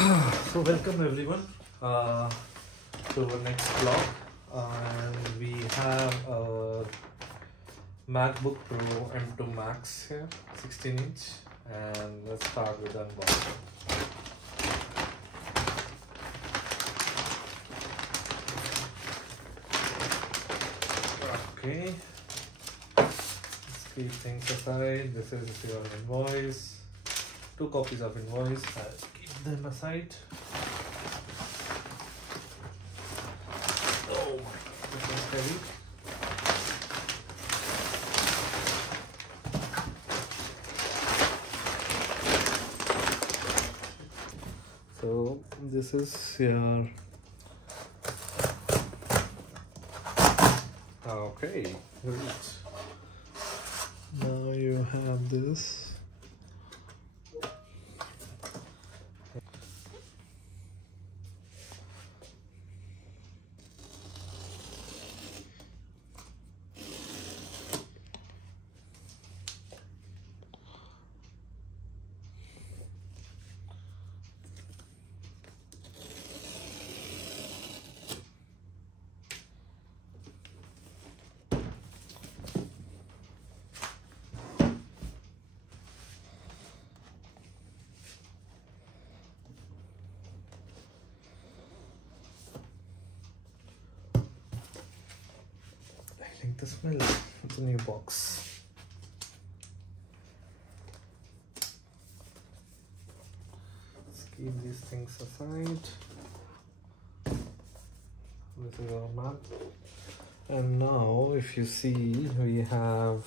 So welcome everyone to our next vlog, and we have a MacBook Pro M2 Max here, 16-inch, and let's start with unboxing. Okay, let's keep things aside. This is your invoice, 2 copies of invoice. I'll keep them aside. Oh my god, this is heavy. So this is your okay, great. Now you have this. I like the smell. It's a new box. Let's keep these things aside. This is our map. And now if you see, we have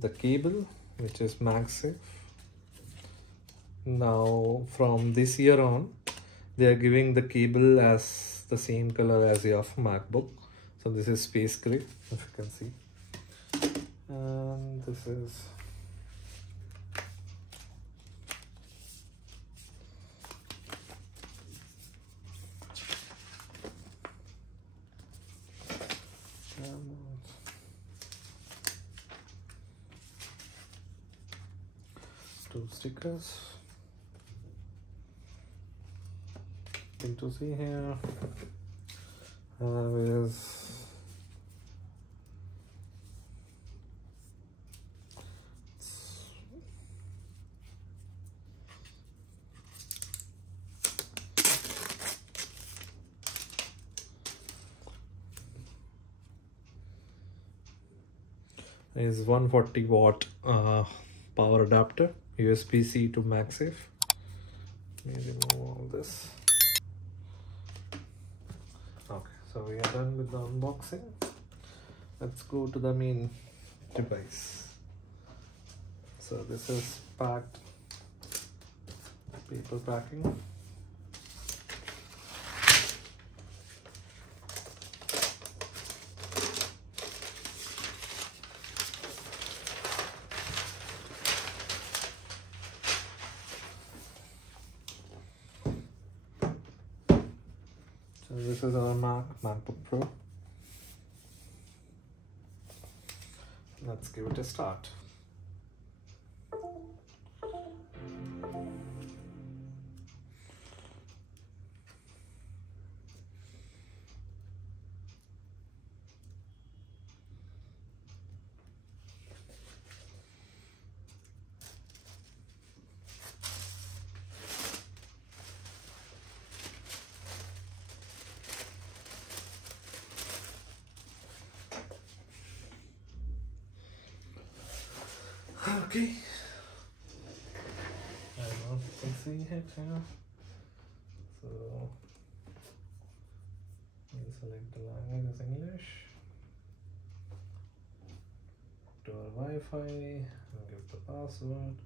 the cable, which is MagSafe. Now from this year on, they are giving the cable as the same color as your MacBook. So this is space gray, if you can see, and this is two stickers. Thing to see here is is 140 watt power adapter, USB-C to MagSafe. Let me remove all this. Okay, so we are done with the unboxing. Let's go to the main device. So this is packed paper packing. So this is our MacBook Pro. Let's give it a start. Okay, I don't know if you can see it here. So we'll select the language as English, to our Wi-Fi, and give the password.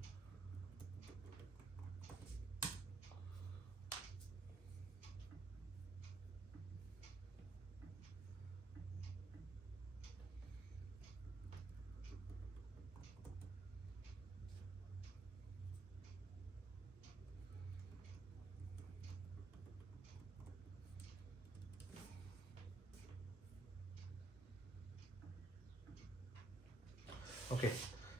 Okay,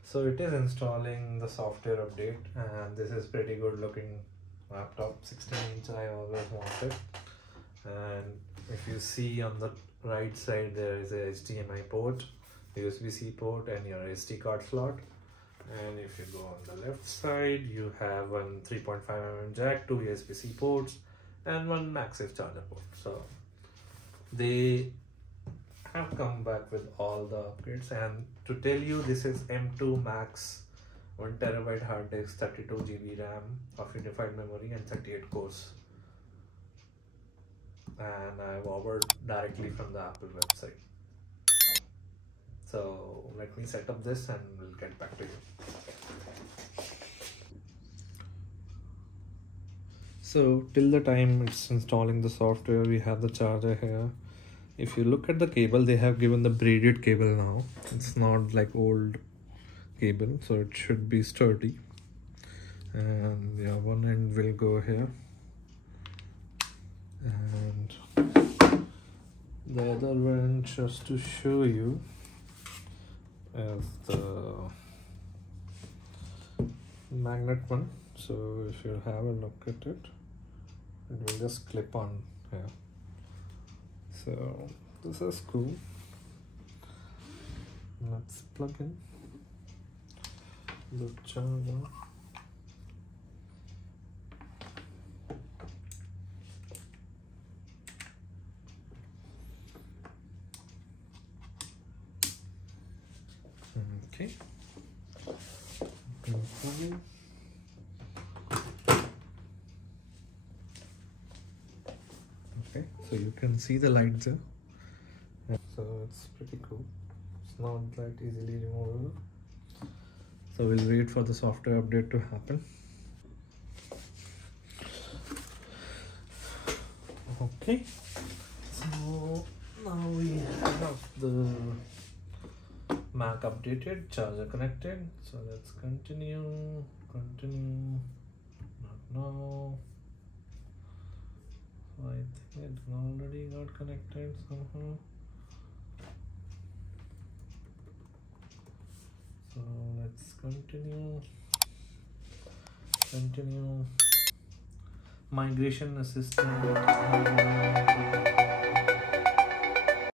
so it is installing the software update, and this is pretty good looking laptop. 16-inch I always wanted. And if you see on the right side, there is a HDMI port, USB-C port, and your SD card slot. And if you go on the left side, you have one 3.5mm jack, two USB-C ports, and one MagSafe charger port. So they have come back with all the upgrades. And to tell you, this is M2 Max, 1TB hard disk, 32GB RAM of unified memory, and 38 cores. And I've ordered directly from the Apple website. So let me set up this and we'll get back to you. So till the time it's installing the software, we have the charger here. If you look at the cable, they have given the braided cable now. It's not like old cable, so it should be sturdy. And yeah, one end will go here, and the other one, just to show you, is the magnet one. So if you have a look at it, it will just clip on here. So this is cool. Let's plug in the charger. Okay. Okay, so you can see the lights there. So it's pretty cool. It's not that easily removable. So we'll wait for the software update to happen. Okay, so now we have the Mac updated, charger connected. So let's continue, not now. I think it already got connected somehow. So let's continue. Migration assistant.